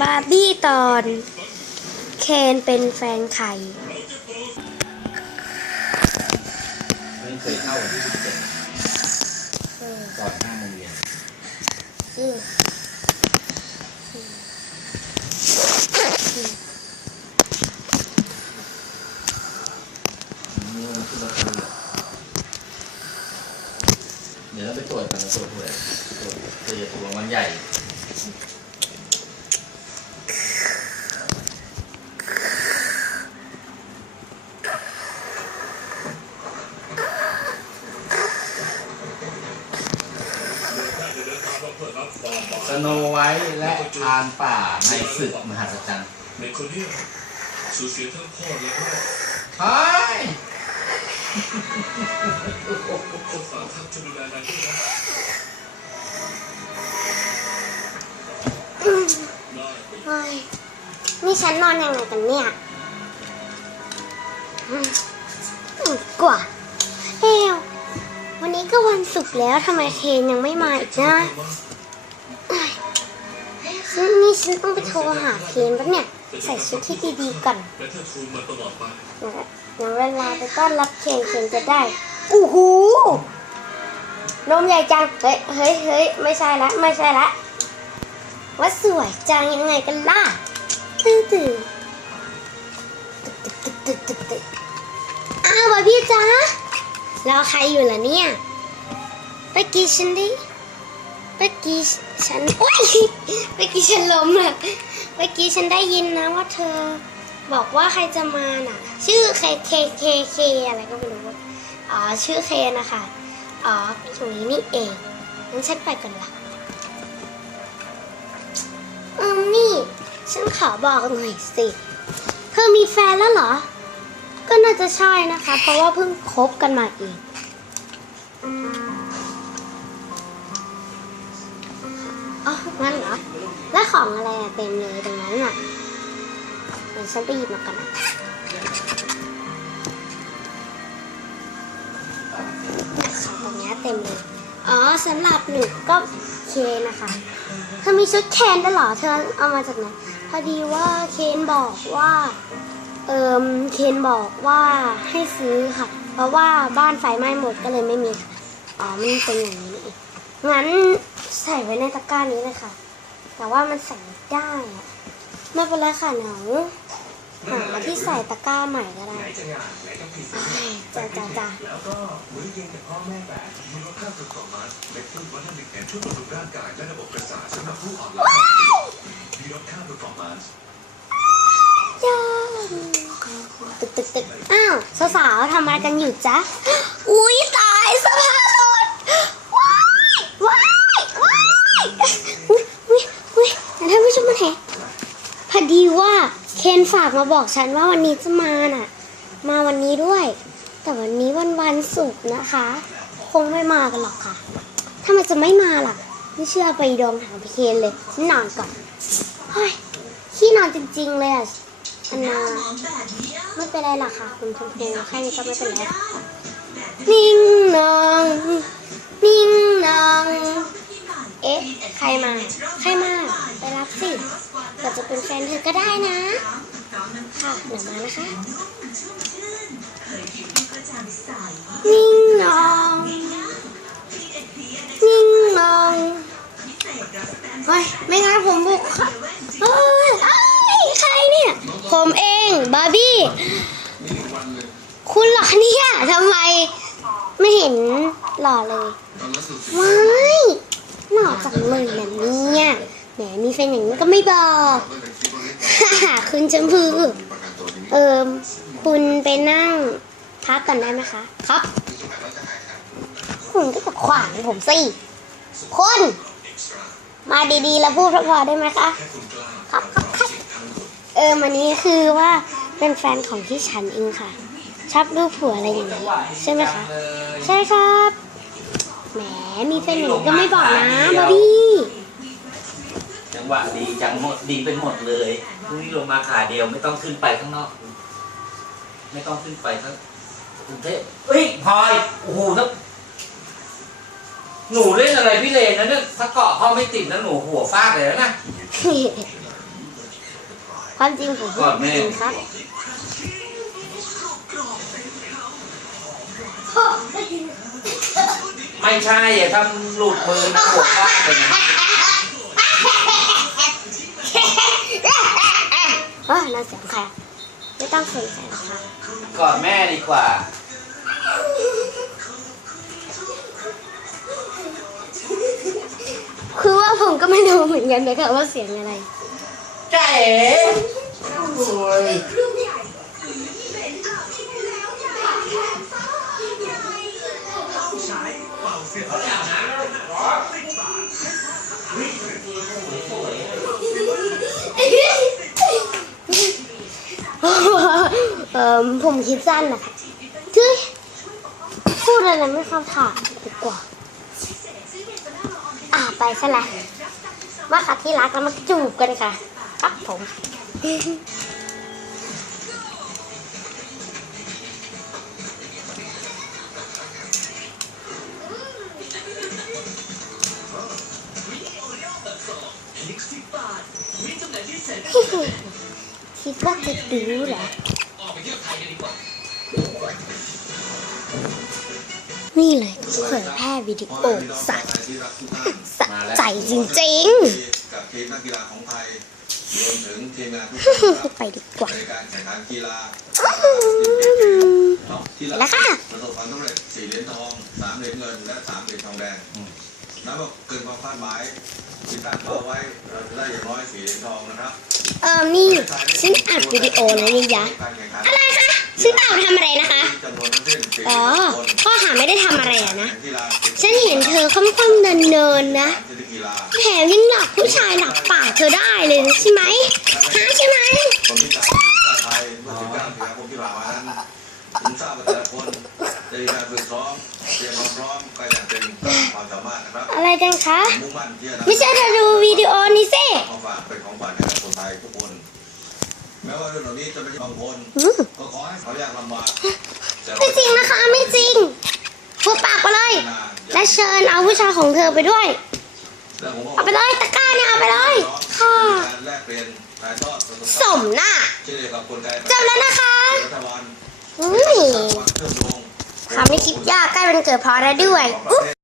บาร์บี้ตอน เคนเป็นแฟนใครไม่เคยเข้าวันที่สิบเจ็ดเออก่อนห้าโมงเย็นเออนี่มันขึ้นมาคุยเดี๋ยวเราไปตรวจกันตรวจด้วยตรวจตรวจตัวมันใหญ่ ส โนไวท์และทานป่าในศึกมหัศจรรย์ในคนเนี้สูญเสียทั้งพ่อและแม่เฮ้ยขอฝากท่านจะดูแลนายด้วยนะนายเฮ้ยนี่ฉันนอนยังไงกันเนี่ยอืมอืมกว่าเอ้ววันนี้ก็วันศุกร์แล้วทำไมเคนยังไม่มาอีกนะ ซึ่งนี่ฉันต้องไปโทรหาเคนปะเนี่ย ใส่ชุดที่ดีๆก่อนและเธอทูลมาตลอดไปเดี๋ยวเวลาไปต้อนรับเคนเคนจะได้อู้หูนมใหญ่จัง เฮ้ยเฮ้ยเฮ้ยไม่ใช่ละ ไม่ใช่ละว่าสวยจังยังไงกันล่ะตื่นตื่นตึกตึกตึกตึกตึกอ้าวบอยพี่จ๊ะรอใครอยู่ล่ะเนี่ยเมื่อกี้ฉันด้เมื่อกี้ฉันเมื่อกี้ฉันล้มเลยเมื่อกี้ฉันได้ยินนะว่าเธอบอกว่าใครจะมาน่ะ ชื่อเคเคเคเคอะไรก็ไม่รู้อ๋อชื่อเคนะคะอ๋อตรงนี้นี่เองงั้นฉันไปก่อนละเออนี่ ฉันขอบอกหน่อยสิเธอมีแฟนแล้วเหรอ ก็น่าจะใช่นะคะ เพราะว่าเพิ่งคบกันมาเอง ของอะไรอะเต็มเลยตรงนั้นอะเดี๋ยวฉันไปหยิบมาก่อนนะของตรงนี้เต็มเลย อ๋อสำหรับหนูก็เคนนะคะเธอมีชุดเคนด้วยเหรอเธอเอามาจากไหนพอดีว่าเคนบอกว่า เอิมเคนบอกว่าให้ซื้อค่ะ เพราะว่าบ้านไฟไหม้หมดก็เลยไม่มีค่ะอ๋อมันเป็นอย่างนี้นี่งั้นใส่ไว้ในตะกร้านี้เลยค่ะ แต่ว่ามันใส่ไม่ได้อะไม่เป็นไรค่ะหนูหาที่ใส่ตะกร้าใหม่ก็ได้ไหนจะงานไหนจะพิเศอ้ายษจ้าจ้าจ้าแล้วก็มื้อเย็นกับพ่อแม่แบบมีรสข้าวสุดของมันเม็ดพืชวัตถุดิบแอนช่วยบำรุงร่างกายและระบบประสาทสำหรับผู้อ่อนแรงมีรสข้าวสุดของมันจ้าตึกตึกตึกอ้าวสาวๆทำอะไรกันอยู่จ๊ะอุ้ยตายสภาพรถว้ายว้ายว้ายอุ้ยอุ้ยอุ้ยท่านผู้ชมมาเห็นพอดีว่าเคนฝากมาบอกฉันว่าวันนี้จะมาน่ะ มาวันนี้ด้วย แต่วันนี้วันวันศุกร์นะคะ คงไม่มากันหรอกค่ะ ถ้ามันจะไม่มาล่ะ ไม่เชื่อไปดองถามพี่เคนเลยฉันนอนก่อนเฮ้ยขี้นอนจริงๆเลยอะอันนาไม่เป็นไรหรอกค่ะ คุณชมพูแค่นี้ก็ไม่เป็นไรนิ่งนองนิ่งนองเอ๊ะ ใครมา ใครมา ไปรับสิเราจะเป็นแฟนเธอก็ได้นะ ค่ะเดี๋ยวมานะคะนิ่งนองนิ่งนองเฮ้ยไม่งั้นผมบุกค่ะเฮ้ยใครเนี่ย ผมเองบาร์บี้ คุณหรอเนี่ยทำไมไม่เห็นหล่อเลยว้ายหล่อจังเลยนะเนี่ยแหมมีแฟนอย่างนี้ก็ไม่บอก คุณชมพู เอิมคุณไปนั่งพักก่อนได้ไหมคะ ครับ คุณก็จะขวางผมสิคุณมาดีๆ แล้วพูดเพอๆได้ไหมคะครับครับครับเออมันนี้คือว่าเป็นแฟนของที่ฉันเองค่ะ ชอบรูปผัวอะไรอย่างนี้ใช่ไหมคะ ใช่ครับ แหมมีแฟนอย่างนี้ก็ไม่บอกนะบอบบี้ จังหวะดีจังหมดดีเป็นหมดเลยพรุ่งนี้ลงมาขาเดียวไม่ต้องขึ้นไปข้างนอก ไม่ต้องขึ้นไปข้างกรุงเทพเฮ้ยพลอยโอ้โหแล้วหนูเล่นอะไรพี่เลนนะเนี่ยถ้าเกาะพ่อไม่ติดนะหนูหัวฟาดเลยนะความจริงผมพูกอดดแม่จริงครับไม่ใช่อย่าทำหลุดมือนะหัวฟาดเลยนะ เฮ้ยน่าเสียงใครอะไม่ต้องสนใจหรอกค่ะกอดแม่ดีกว่า คือว่าผมก็ไม่รู้เหมือนกันนะคะว่าเสียงอะไรเจ๊โอ้ย เออผมคิดสั้นนะคะคือพูดอะไรไม่เข้าถามดีกว่า อ่าไปซะแล้วมาค่ะที่รักแล้วมาจูบกันค่ะครับผมคิดว่าจะดื้อเหรอ นี่เลยเผยแพร่วิดีโอสัตว์สะใจจริงกับทีมนักกีฬาของไทยรวมถึงทีมงานทุกๆไปดีกว่า ในการแข่งขันกีฬาที่แล้วค่ะ ประสบความสำเร็จสี่เหรียญทองสามเหรียญเงินและสามเหรียญทองแดงนับว่าเกินความคาดหมายที่ตั้งเป้าไว้เราจะได้อย่างน้อยสี่เหรียญทองนะครับเออนี่ฉันอัดวิดีโอแล้วนี่ยะ การแข่งขันอะไรคะฉันเปล่าทำอะไรนะคะ จำนวนทั้งสิ้นสี่ อ๋อ พ่อหาไม่ได้ทำอะไรอะนะ ฉันเห็นเธอค่อมๆเนินๆนะชนิดกีฬาแถมยังหลักผู้ชายหลักปากเธอได้เลยใช่ไหมฮะใช่ไหมคนที่จากทีมชาติไทยเมื่อ19สิงหาคมที่ผ่านมานั้นผมทราบว่าแต่ละคนได้มีการกซ้อมเตรียมความพร้อมกันความสามารถนะครับอะไรกันคะมุ่งมั่นที่จะนำไม่ใช่เธอดูวิดีโอนี้สิ แม้ว่าเรื่องเหล่านี้จะไม่ใช่บางคนอืมก็ขอให้เขายากลำบากแต่ไม่จริงนะคะไม่จริงพูดปากไปเลย และเชิญเอาผู้ชายของเธอไปด้วยและผมเอาไปเลยตะกร้าเนี่ยเอาไปเลยค่ะการแลกเปลี่ยนถ่ายทอดประสบสการณ์มหน้าเช่นเดียวกับคนไทยจบแล้วนะคะรัฐบาลอุ้ยเชื่อมโยงทำให้คลิปยากใกล้วันเกิดพอแล้วด้วยอุ๊บ